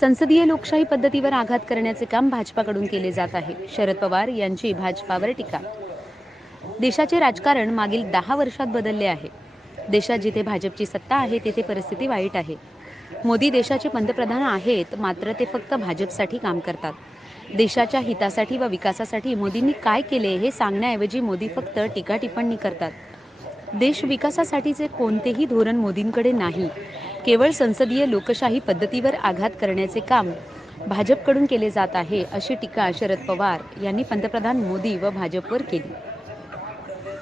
संसदीय लोकशाही पद्धतीवर आघात करण्याचे काम भाजपाकडून केले जात आहे. शरद पवार यांची भाजपावर टीका. देशाचे राजकारण मागील दहा वर्षात बदलले आहे. देशात जिथे भाजपची सत्ता आहे तेथे परिस्थिती वाईट आहे. मोदी देशाचे पंतप्रधान आहेत मात्र ते फक्त भाजपसाठी काम करतात. देशाच्या हितासाठी व विकासासाठी मोदींनी काय केले हे सांगण्याऐवजी मोदी फक्त टीका टिप्पणी करतात. देश विकासासाठीचे कोणतेही धोरण मोदींकडे नाही. केवळ संसदीय लोकशाही पद्धतीवर आघात करण्याचे काम भाजपकडून केले जात आहे अशी टीका शरद पवार यांनी पंतप्रधान मोदी व भाजपवर केली.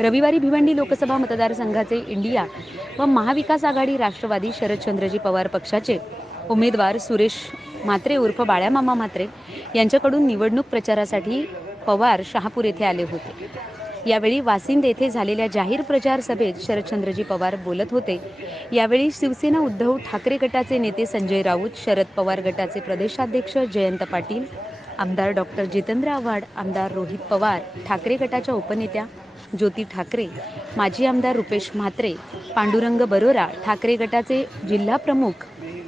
रविवारी भिवंडी लोकसभा मतदारसंघाचे इंडिया व महाविकास आघाडी राष्ट्रवादी शरदचंद्रजी पवार पक्षाचे उमेदवार सुरेश म्हात्रे उर्फ बाळ्यामामा म्हात्रे यांच्याकडून निवडणूक प्रचारासाठी पवार शहापूर येथे आले होते. यावेळी वासिंद येथे झालेल्या जाहीर प्रचार सभेत शरदचंद्रजी पवार बोलत होते. यावेळी शिवसेना उद्धव ठाकरे गटाचे नेते संजय राऊत शरद पवार गटाचे प्रदेशाध्यक्ष जयंत पाटील आमदार डॉक्टर जितेंद्र आव्हाड आमदार रोहित पवार ठाकरे गटाच्या उपनेत्या ज्योती ठाकरे माजी आमदार रुपेश म्हात्रे पांडुरंग बरोरा ठाकरे गटाचे जिल्हा प्रमुख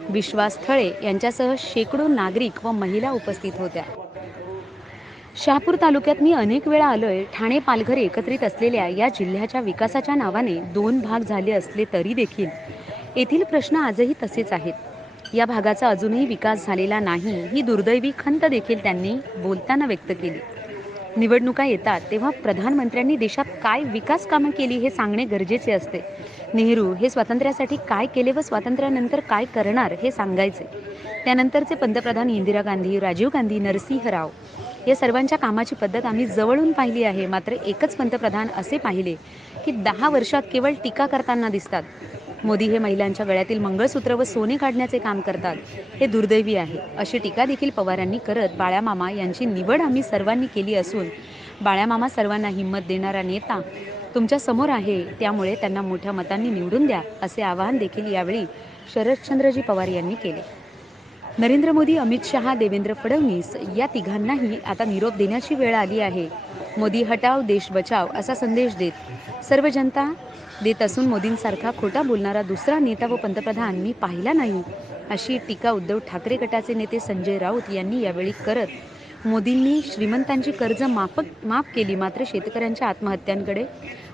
विश्वास थळे यांच्यासह शेकडो नागरिक व महिला उपस्थित होत्या. शहापूर तालुक्यात मी अनेक वेळा आलोय ठाणे पालघर एकत्रित असलेल्या या जिल्ह्याच्या विकासाच्या नावाने दोन भाग झाले असले तरी देखील. येथील प्रश्न आजही तसेच आहेत. या भागाचा अजूनही विकास झालेला नाही ही दुर्दैवी खंत देखील त्यांनी बोलताना व्यक्त केली. निवडणुका येतात तेव्हा प्रधानमंत्र्यांनी देशात काय विकास कामं केली हे सांगणे गरजेचे असते. नेहरू हे स्वातंत्र्यासाठी काय केले व स्वातंत्र्यानंतर काय करणार हे सांगायचे. त्यानंतरचे पंतप्रधान इंदिरा गांधी राजीव गांधी नरसिंह राव. या सर्वांच्या कामाची पद्धत आम्ही जवळून पाहिली आहे. मात्र एकच पंतप्रधान असे पाहिले की दहा वर्षात केवळ टीका करताना दिसतात. मोदी हे महिलांच्या गळ्यातील मंगळसूत्र व सोने काढण्याचे काम करतात. हे दुर्दैवी आहे. अशी टीका देखील पवारांनी करत बाळ्यामामा यांची निवड आम्ही सर्वांनी केली असून बाळ्यामामा सर्वांना हिंमत देणारा नेता तुमच्यासमोर आहे. त्यामुळे त्यांना मोठ्या मतांनी निवडून द्या असे आवाहन देखील यावेळी शरदचंद्रजी पवार यांनी केले. नरेंद्र मोदी अमित शहा देवेंद्र फडणवीस या तिघांनाही आता निरोप देण्याची वेळ आली आहे. मोदी हटाव देश बचाव असा संदेश देत सर्व जनता देत असून मोदींसारखा खोटा बोलणारा दुसरा नेता व पंतप्रधान मी पाहिला नाही अशी टीका उद्धव ठाकरे गटाचे नेते संजय राऊत यांनी यावेळी करत मोदींनी श्रीमंतांची कर्ज माफ माफ केली मात्र शेतकऱ्यांच्या आत्महत्यांकडे.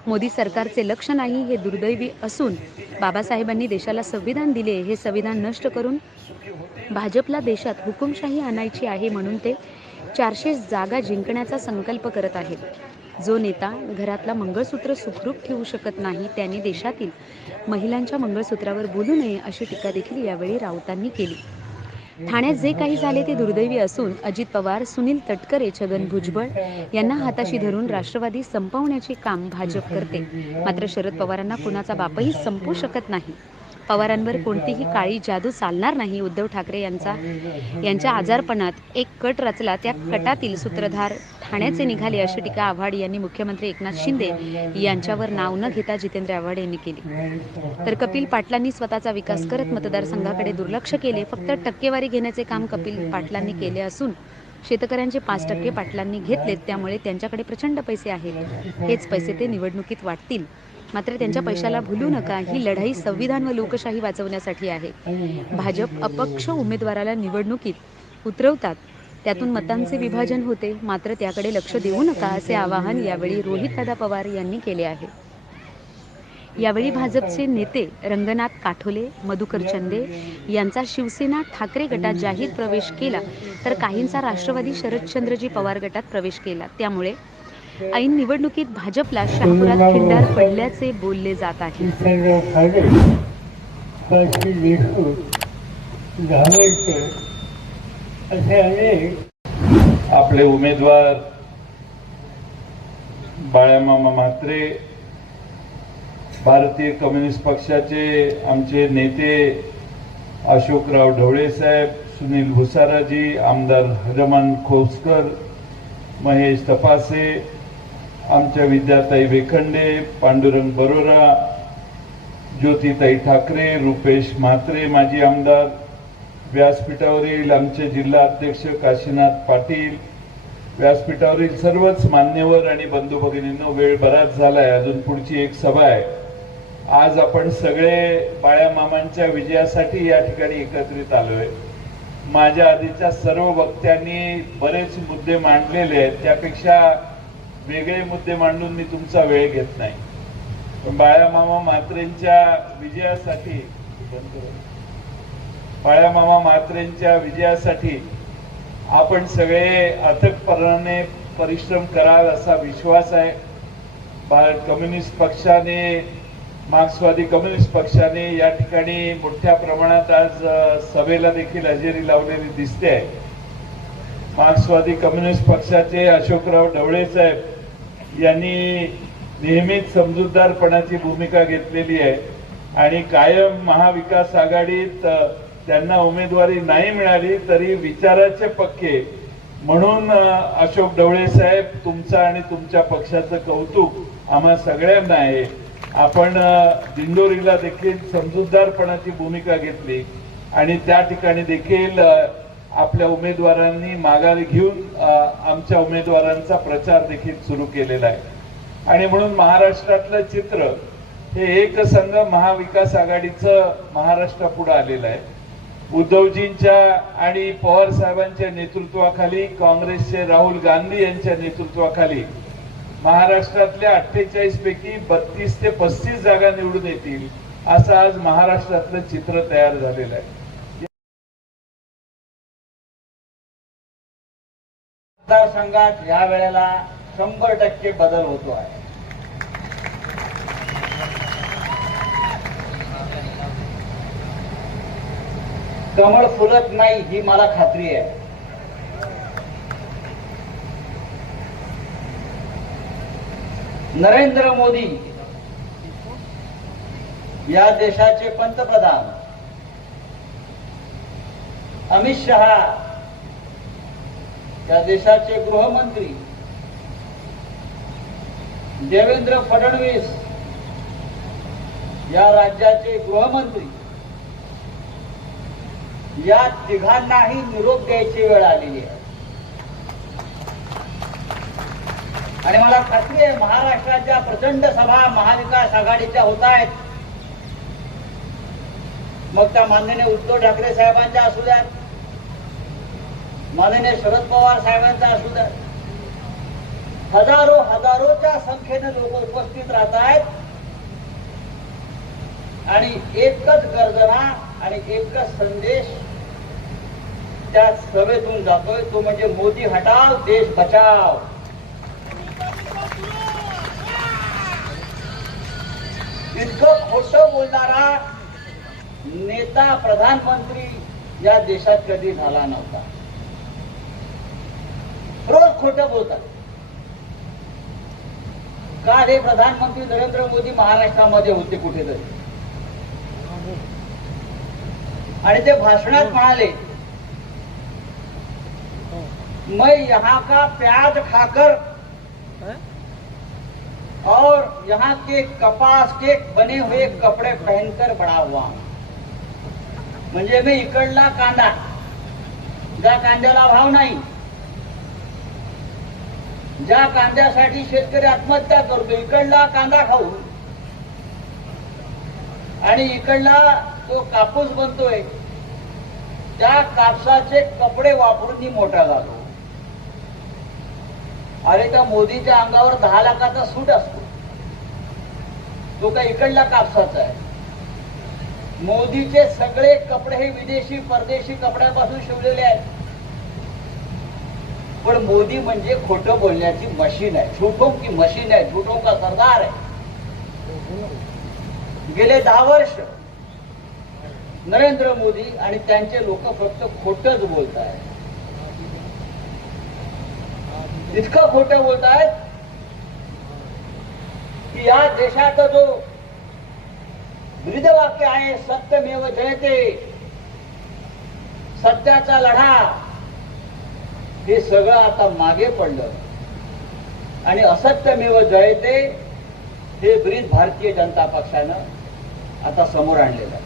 मोदी सरकारचे लक्ष नाही हे दुर्दैवी असून बाबासाहेबांनी देशाला संविधान दिले हे संविधान नष्ट करून भाजपला देशात हुकुमशाही आणायची आहे म्हणून ते चारशे जागा जिंकण्याचा संकल्प करत आहेत. जो नेता घरातला मंगळसूत्र सुखरूप ठेवू शकत नाही त्याने देशातील महिलांच्या मंगळसूत्रावर बोलू नये अशी टीका देखील यावेळी राऊतांनी केली. ठाण्यात जे काही झाले ते दुर्दैवी असून अजित पवार सुनील तटकरे छगन भुजबळ यांना हाताशी धरून राष्ट्रवादी संपवण्याचे काम भाजप करते. मात्र शरद पवारांना कुणाचा बापही संपू शकत नाही. पवारांवर कोणतीही काळी जादू चालणार नाही उद्धव ठाकरे यांचा यांच्या आजारपणात एक कट रचला त्या कटातील सूत्रधार ठाण्याचे निघाले अशी टीका आव्हाड यांनी मुख्यमंत्री एकनाथ शिंदे यांच्यावर नाव न घेता जितेंद्र आव्हाड यांनी केली. तर कपिल पाटलांनी स्वतःचा विकास करत मतदारसंघाकडे दुर्लक्ष केले फक्त टक्केवारी घेण्याचे काम कपिल पाटलांनी केले असून शेतकऱ्यांचे पाच टक्के पाटलांनी घेतलेत त्यामुळे त्यांच्याकडे प्रचंड पैसे आहेत. हेच पैसे ते निवडणुकीत वाटतील. मात्र त्यांच्या पैशाला भुलू नका. ही लढाई संविधान व लोकशाही वाचवण्यासाठी आहे. भाजप अपक्ष उमेदवाराला निवडणुकीत उतरवतात. त्यातून मतांचे विभाजन होते. मात्र त्याकडे लक्ष देऊ नका असे आवाहन यावेळी रोहितदादा पवार यांनी केले आहे. यावेळी भाजपचे नेते रंगनाथ काठोले मधुकर चंदे यांचा शिवसेना ठाकरे गटात जाहीर प्रवेश केला. तर काहींचा राष्ट्रवादी शरदचंद्रजी पवार गटात प्रवेश केला. त्यामुळे ऐन निवडणुकीत भाजपला शहापुरात खिंडार पडल्याचे बोलले जात आहे. आपले उमेदवार बाळ्यामामा म्हात्रे भारतीय कम्युनिस्ट पक्षाचे आमचे नेते अशोकराव ढवळे साहेब सुनील भुसाराजी आमदार रमण खोसकर महेश तपासे आमच्या विद्याताई वेखंडे पांडुरंग बरोरा ज्योतिताई ठाकरे रुपेश म्हात्रे माजी आमदार व्यासपीठावरील आमचे जिल्हा अध्यक्ष काशीनाथ पाटील व्यासपीठावरील सर्वच मान्यवर आणि बंधू भगिनींनो वेळ बराच झालाय अजून पुढची एक सभा आहे. आज आपण सगळे बाळ्या मामांच्या विजयासाठी या ठिकाणी एकत्रित आलोय. माझ्या आधीच्या सर्व वक्त्यांनी बरेच मुद्दे मांडलेले आहेत त्यापेक्षा वेगळे मुद्दे मांडून मी तुमचा वेळ घेत नाही. पण बाळामामा मात्रेंच्या विजयासाठी बाळामामा मात्रेंच्या विजयासाठी आपण सगळे अथकपणाने परिश्रम कराल असा विश्वास आहे. भारत कम्युनिस्ट पक्षाने मार्क्सवादी कम्युनिस्ट पक्षाने या ठिकाणी मोठ्या प्रमाणात आज सभेला देखील हजेरी लावलेली दिसते. मार्क्सवादी कम्युनिस्ट पक्षाचे अशोकराव ढवळे साहेब यांनी नेहमीच समजूतदारपणाची भूमिका घेतलेली आहे. आणि कायम महाविकास आघाडीत त्यांना उमेदवारी नाही मिळाली तरी विचाराचे पक्के. म्हणून अशोक ढवळे साहेब तुमचा आणि तुमच्या पक्षाचं कौतुक आम्हा सगळ्यांना आहे. आपण दिंडोरीला देखील समजूतदारपणाची भूमिका घेतली. आणि त्या ठिकाणी देखील आपल्या उमेदवारांनी माघारी घेऊन आमच्या उमेदवारांचा प्रचार देखील सुरू केलेला आहे. आणि म्हणून महाराष्ट्रातलं चित्र हे एक संघ महाविकास आघाडीचं महाराष्ट्रापुढे आलेलं आहे. उद्धवजींच्या आणि पवार साहेबांच्या नेतृत्वाखाली काँग्रेसचे राहुल गांधी यांच्या नेतृत्वाखाली महाराष्ट्रातल्या अठ्ठेचाळीस पैकी बत्तीस ते पस्तीस जागा निवडून येतील असं आज महाराष्ट्रातलं चित्र तयार झालेलं आहे. मतदारसंघात या वेळेला शंभर टक्के बदल होतो आहे. कमळ फुलत नाही ही मला खात्री आहे. नरेंद्र मोदी या देशाचे पंतप्रधान. अमित शहा या देशाचे गृहमंत्री देवेंद्र फडणवीस या राज्याचे गृहमंत्री. या तिघांनाही निरोप द्यायची वेळ आलेली आहे. आणि मला खात्री आहे महाराष्ट्राच्या प्रचंड सभा महाविकास आघाडीच्या होत आहेत. मग त्या माननीय उद्धव ठाकरे साहेबांच्या असू द्यात. माननीय शरद पवार साहेबांचा असू द्या. हजारो हजारोच्या संख्येने लोक उपस्थित राहत आहेत आणि एकच गर्जना आणि एकच संदेश त्या सभेतून जातोय. तो म्हणजे मोदी हटाव देश बचाव. इतकं खोट बोलणारा नेता प्रधानमंत्री या देशात कधी झाला नव्हता. रोज खोटं बोलतात. काल हे प्रधानमंत्री नरेंद्र मोदी महाराष्ट्रामध्ये होते कुठेतरी? आणि ते भाषणात म्हणाले मैं यहाँ का प्याज खाकर और यहाँ के कपास के बने हुए कपड़े पहनकर बड़ा हुआ म्हणजे मी इकडला कांदा ज्या कांद्याला भाव नाही ज्या कांद्यासाठी शेतकरी आत्महत्या करतो इकडला कांदा खाऊन. आणि इकडला जो कापूस बनतोय त्या कापसाचे कपडे वापरून मी मोठा झालो. अरे त्या मोदीच्या अंगावर दहा लाखाचा सूट असतो. तो काय इकडला कापसाचा आहे. मोदीचे सगळे कपडे हे विदेशी परदेशी कपड्यापासून शिवलेले आहेत. पण मोदी म्हणजे खोटं बोलण्याची मशीन आहे. झुटो की मशीन आहे. झुटो का सरदार आहे? गेले दहा वर्ष नरेंद्र मोदी आणि त्यांचे लोक फक्त खोटच बोलत आहेत इतकं खोटं बोलत आहेत की या देशाचा जो ब्रीदवाक्य आहे सत्यमेव जयते सत्याचा लढा. हे सगळं आता मागे पडलं. आणि असत्यमेव जयते हे ब्रीद भारतीय जनता पक्षानं आता समोर आणलेलं आहे.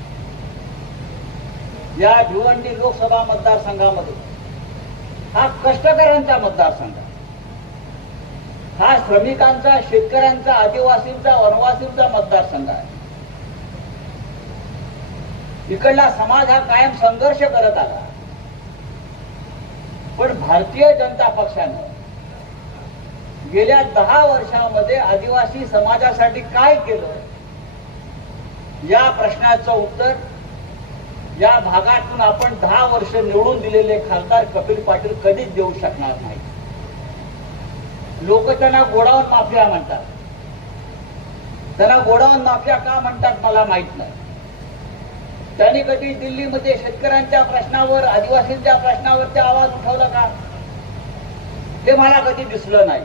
या भिवंडी लोकसभा मतदारसंघामध्ये हा कष्टकऱ्यांचा मतदारसंघ हा श्रमिकांचा शेतकऱ्यांचा आदिवासींचा वनवासींचा मतदारसंघ आहे. इकडला समाज हा कायम संघर्ष करत आला. पण भारतीय जनता पक्षानं गेल्या दहा वर्षामध्ये आदिवासी समाजासाठी काय केलं? या प्रश्नाचं उत्तर या भागातून आपण दहा वर्ष निवडून दिलेले खासदार कपिल पाटील कधीच देऊ शकणार नाही लोक त्यांना गोडाऊन माफिया म्हणतात. त्यांना गोडाऊन माफिया का म्हणतात मला माहीत नाही. त्यांनी कधी दिल्लीमध्ये शेतकऱ्यांच्या प्रश्नावर आदिवासींच्या प्रश्नावर ते आवाज उठवला का? ते मला कधी दिसलं नाही.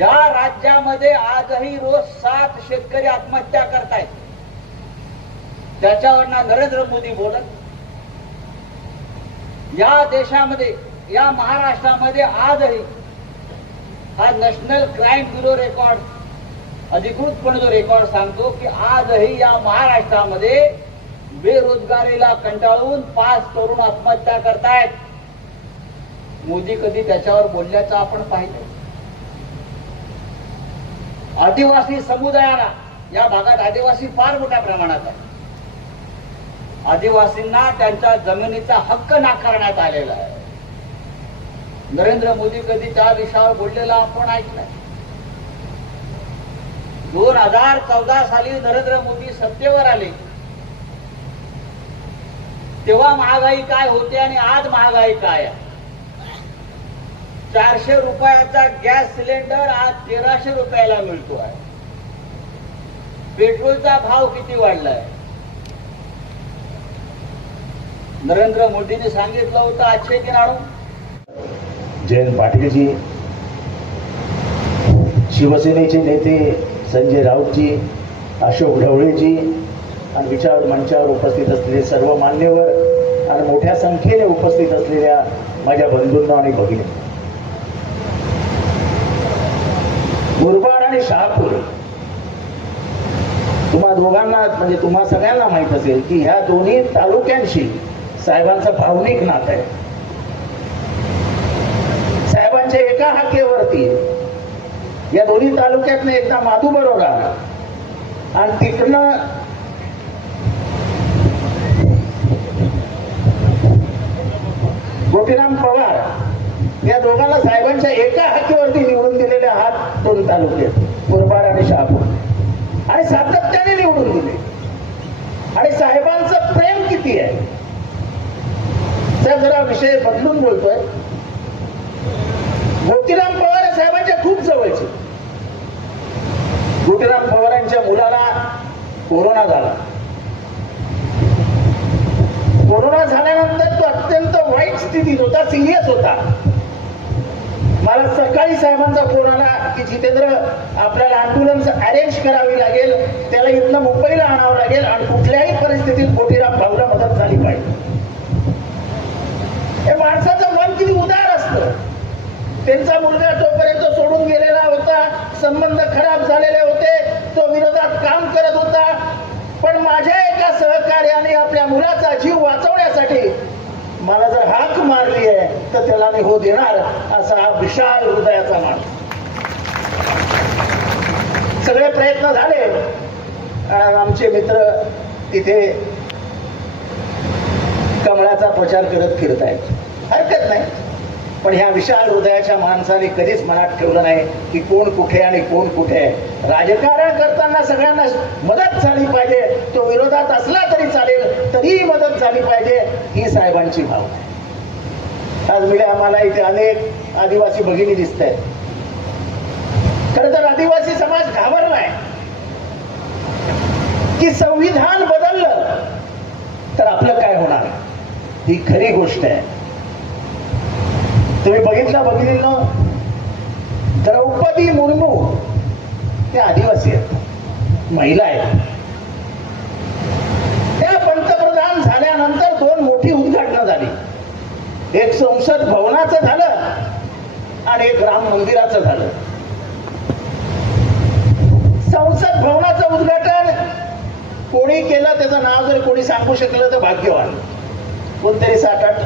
या राज्यामध्ये आजही रोज सात शेतकरी आत्महत्या करतायत. त्याच्यावर नरेंद्र मोदी बोलत. या देशामध्ये या महाराष्ट्रामध्ये आजही हा नॅशनल क्राईम ब्युरो रेकॉर्ड अधिकृतपणे जो रेकॉर्ड सांगतो की आजही या महाराष्ट्रामध्ये बेरोजगारीला कंटाळून पाच तरुण आत्महत्या करतायत. मोदी कधी त्याच्यावर बोलल्याचं आपण पाहिलं. आदिवासी समुदायाला या भागात आदिवासी फार मोठ्या प्रमाणात आहे. आदिवासींना त्यांच्या जमिनीचा हक्क नाकारण्यात आलेला आहे. नरेंद्र मोदी कधी त्या विषयावर बोललेला आपण ऐकलंय. दोन हजार चौदा साली नरेंद्र मोदी सत्तेवर आले. तेव्हा महागाई काय होते आणि आज महागाई काय आहे? चारशे रुपयाचा गॅस सिलेंडर आज तेराशे रुपयाला मिळतो आहे. पेट्रोलचा भाव किती वाढलाय? नरेंद्र मोदींनी सांगितलं होतं आजचे दिन आणून. जयंत पाटीलजी शिवसेनेचे नेते संजय राऊतजी अशोक ढवळेजी आणि विचार मंचावर उपस्थित असलेले सर्व मान्यवर आणि मोठ्या संख्येने उपस्थित असलेल्या माझ्या बंधूंना आणि भगिनी. मुरबाड आणि शहापूर. तुम्हा दोघांना म्हणजे तुम्हा सगळ्यांना माहीत असेल की ह्या दोन्ही तालुक्यांशी साहेबांचं भावनिक नातं आहे. साहेबांच्या एका हाकेवरती या दोन्ही तालुक्यातनं एकदा माधू बरोबर आला. आणि तिकडनं गोपीराम पवार या दोघांना साहेबांच्या एका हाकेवरती निवडून दिलेले हात दोन तालुके मुरबाड आणि शहापूर. आणि सातत्याने निवडून दिले. आणि साहेबांचं प्रेम किती आहे? त्या जरा विषय बदलून बोलतोय. गोपीराम पवार या साहेबांच्या खूप जवळचे मोतीराम पवारांच्या मुलाला कोरोना झाला. कोरोना झाल्यानंतर तो अत्यंत वाईट स्थितीत होता सिरियस होता. मला सकाळी साहेबांचा फोन आला की जितेंद्र आपल्याला अँब्युलन्स अरेंज करावी लागेल त्याला इथनं मुंबईला आणावं लागेल आणि कुठल्याही परिस्थितीत मोठीराम भाऊला मदत झाली पाहिजे. हे माणसाचं मन किती उदार असतं. त्यांचा मुलगा तोपर्यंत सोडून गेलेला होता संबंध खराब झालेले होते तो विरोधात काम करत होता पण माझ्या एका आणि आपल्या मुलाचा जीव वाचवण्यासाठी मला जर हाक मारली आहे तर त्याला मी हो देणार असा हा विशाल हृदयाचा माणूस सगळे प्रयत्न झाले. आणि आमचे मित्र तिथे कमळाचा प्रचार करत फिरत आहेत हरकत नाही. पण ह्या विशाल हृदयाच्या माणसाने कधीच मनात ठेवलं नाही की कोण कुठे आणि कोण कुठे आहे. राजकारण करताना सगळ्यांना मदत झाली पाहिजे. तो विरोधात असला तरी तरीही मदत झाली पाहिजे ही साहेबांची भावना आहे. आज मिळे आम्हाला इथे अनेक आदिवासी भगिनी दिसत आहेत खर तर आदिवासी समाज घाबरलाय. की संविधान बदललं तर आपलं काय होणार? ही खरी गोष्ट आहे. तुम्ही बघितलं बघितलं द्रौपदी मुर्मू त्या आदिवासी आहेत. महिला आहेत त्या पंतप्रधान झाल्यानंतर दोन मोठी उद्घाटनं झाली एक संसद भवनाचं झालं आणि एक राम मंदिराचं झालं. संसद भवनाचं उद्घाटन कोणी केलं त्याचं नाव जर कोणी सांगू शकलं तर भाग्यवान. कोणतरी साठ आठ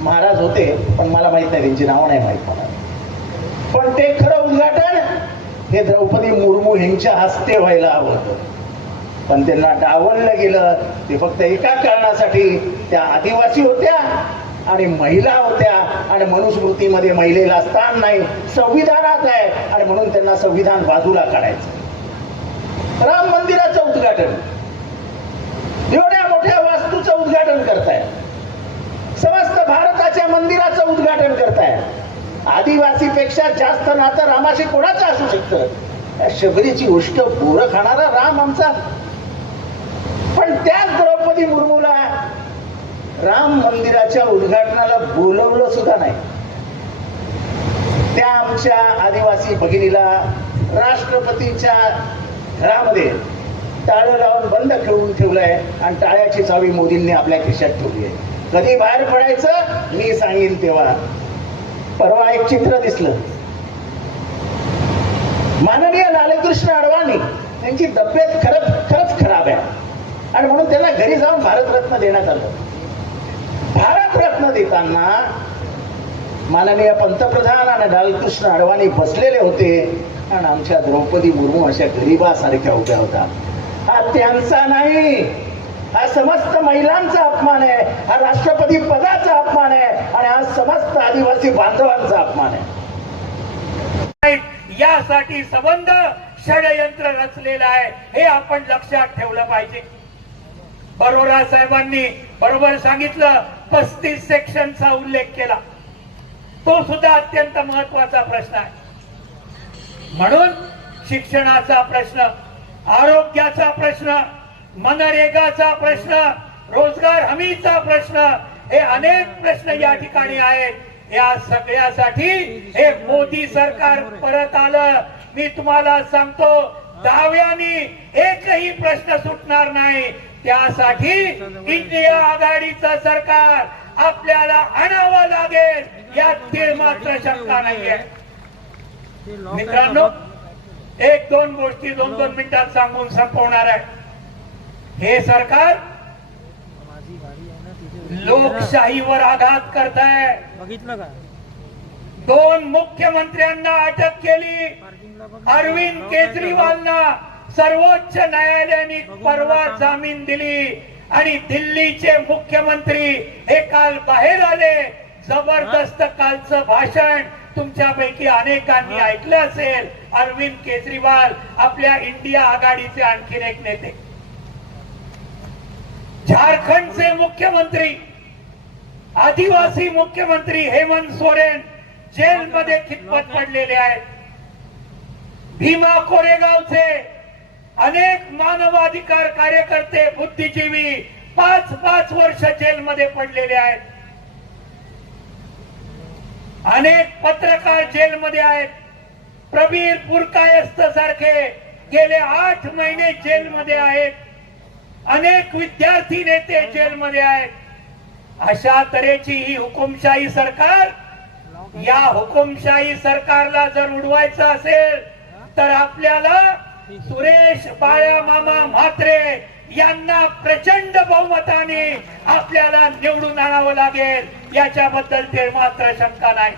महाराज होते पण मला माहीत नाही त्यांची नावं नाही माहीत मला. पण ते खरं उद्घाटन हे द्रौपदी मुर्मू यांच्या हस्ते व्हायला हवं होतं. पण त्यांना डावललं गेलं. ते फक्त एका कारणासाठी त्या आदिवासी होत्या. आणि महिला होत्या आणि मनुस्मृतीमध्ये महिलेला स्थान नाही संविधानात आहे. आणि म्हणून त्यांना संविधान बाजूला काढायचं. राम मंदिराचं उद्घाटन. एवढ्या मोठ्या वास्तूचं उद्घाटन करताय. समस्त भारताच्या मंदिराचं उद्घाटन करताय. आदिवासीपेक्षा जास्त नातं रामाशी कोणाचं असू शकतं? या शबरीची गोष्ट पोरं खाणारा राम आमचा. पण त्याच द्रौपदी मुर्मूला राम मंदिराच्या उद्घाटनाला बोलवलं सुद्धा नाही. त्या आमच्या आदिवासी भगिनीला राष्ट्रपतीच्या घरामध्ये टाळं लावून बंद ठेवून ठेवलंय आणि टाळ्याची चावी मोदींनी आपल्या खिशात ठेवली आहे. कधी बाहेर पडायचं मी सांगेन तेव्हा. परवा एक चित्र दिसलं. माननीय लालकृष्ण अडवाणी त्यांची तब्येत खरंच खरंच खराब आहे. आणि म्हणून त्यांना घरी जाऊन भारतरत्न देण्यात आलं. भारतरत्न देताना माननीय पंतप्रधान आणि लालकृष्ण अडवाणी बसलेले होते आणि आमच्या द्रौपदी मुर्मू अशा गरीबासारख्या उभ्या होत्या. हा त्यांचा नाही हा समस्त महिलांचा अपमान आहे हा राष्ट्रपती पदाचा अपमान आहे आणि हा समस्त आदिवासी बांधवांचा अपमान आहे. यासाठी संबंध षडयंत्र रचलेलं आहे हे आपण लक्षात ठेवलं पाहिजे. बरोरा साहेबांनी बरोबर सांगितलं पस्तीस सेक्शनचा उल्लेख केला. तो सुद्धा अत्यंत महत्त्वाचा प्रश्न आहे. म्हणून शिक्षणाचा प्रश्न आरोग्याचा प्रश्न मनरेगाचा प्रश्न रोजगार हमीचा प्रश्न हे अनेक प्रश्न या ठिकाणी आहेत. या सगळ्यासाठी हे मोदी सरकार परत आलं. मी तुम्हाला सांगतो दहाव्यानी एकही प्रश्न सुटणार नाही. त्यासाठी इंडिया आघाडीचं सरकार आपल्याला आणावं लागेल. यात तीळ मात्र शंका नाहीये. मित्रांनो एक दोन गोष्टी दोन दोन मिनिटात सांगून संपवणार आहे. हे सरकार लोकशाहीवर आघात करत आहे बघितलं का? दोन मुख्यमंत्र्यांना अटक केली. अरविंद केजरीवालना सर्वोच्च न्यायालयाने परवा जामीन दिली आणि दिल्लीचे मुख्यमंत्री हे काल बाहेर आले. जबरदस्त कालचं भाषण तुमच्यापैकी अनेकांनी ऐकलं असेल. अरविंद केजरीवाल आपल्या इंडिया आघाडीचे आणखीन एक नेते. झारखंडचे मुख्यमंत्री आदिवासी मुख्यमंत्री हेमंत सोरेन जेलमध्ये खितपत पडलेले आहेत. भीमा कोरेगावचे अनेक मानवाधिकार कार्यकर्ते बुद्धिजीवी पाच पाच वर्ष जेलमध्ये पडलेले आहेत. अनेक पत्रकार जेलमध्ये आहेत. प्रवीर पुरकायस्त सारखे गेले आठ महिने जेलमध्ये आहेत. अनेक विद्यार्थी नेते जेलमध्ये आहेत. अशा तऱ्हेची ही हुकुमशाही सरकार या हुकुमशाही सरकारला जर उडवायचं असेल तर आपल्याला सुरेश बाया मामा म्हात्रे यांना प्रचंड बहुमताने आपल्याला निवडून आणावं लागेल. याच्याबद्दल ते मात्र शंका नाही.